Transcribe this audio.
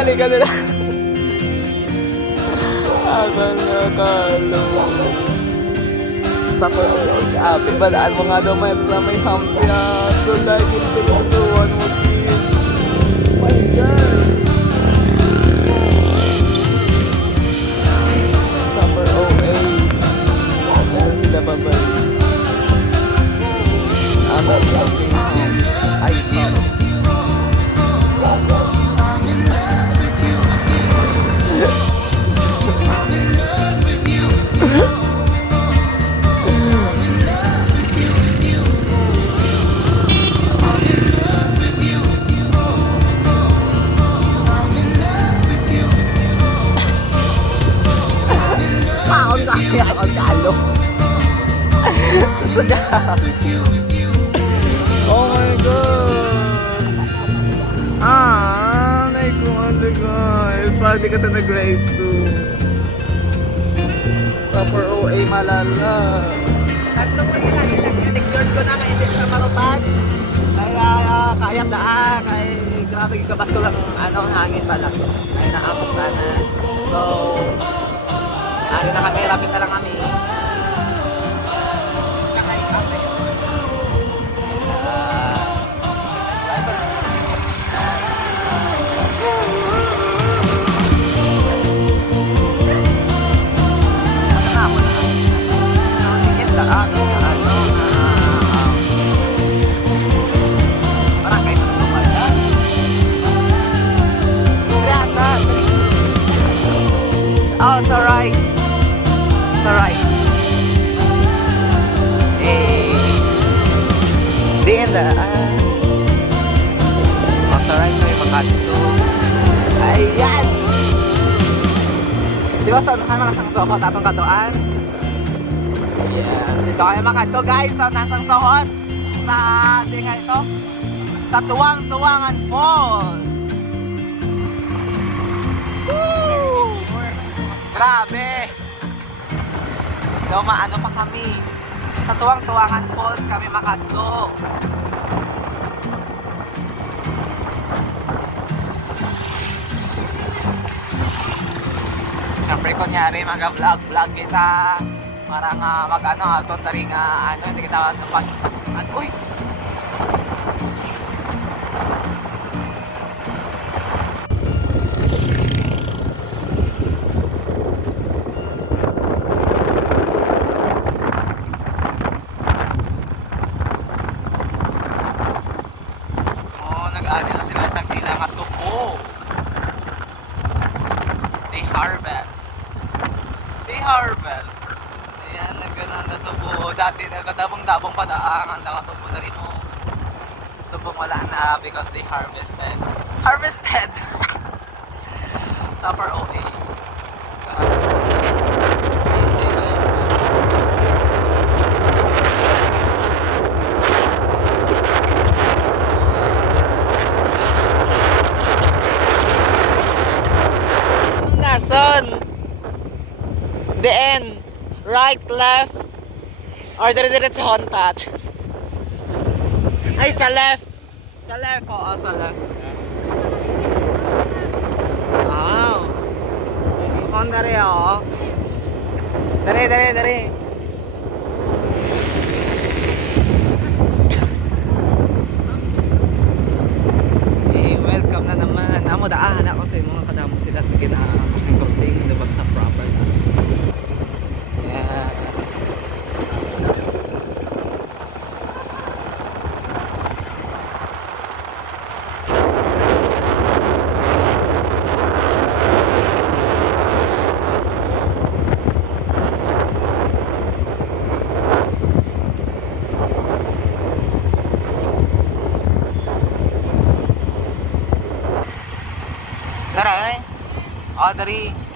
Halika nila. Akala. Sa abi, balaan mo nga daw may hams yan. So like it, tulungan mo din. Oh my God. Summer OA. Yan sila babay. Abang loving hams. Ay, sorry. Ang talo. Gusto niya. Oh my God. Naikuhan guys. Parang di kasi nag-grade 2. Super OA malala. Tatlo mo sila. Nag-learn ko na kaibig sa marupan. Kaya daan. Kaya grabe yung kabas ko lang hangin pala. Kaya naamok na na. So, na kami, rapid na lang kami. Oh, it's alright. It's alright. Hey. Di na. It's alright kayo makato. Ayan. Di ba sa nasang sohot atong katuan? Yes. Dito kayo makato guys. Sa nasang sohot. Sa tinga ito. Sa Tuwang-Tuwangan Falls. Grabe! So, maano pa kami. Sa Tuwang-Tuwangan Falls kami makadto. Siyempre, kunyari, mag-vlog kita. Parang mag-ano, aton taring, hindi kita pag... Uy! Nag-aani na sila sa kinakatupo. They harvest. Ayan, nagganang natupo. Dati nagkadabong-dabong padaang ang nakatupo na rin mo. Subong wala na because they harvested. Super okay. Son, the end, right, left, or dire-diretso hontat. Ay, sa left, oo, sa left. Wow, Honda rin, oo. Dari. Welcome na naman. Amo daan ako sa mga kadamo sila at kursing diba sa proper na. Yeah. Tara eh. Dari.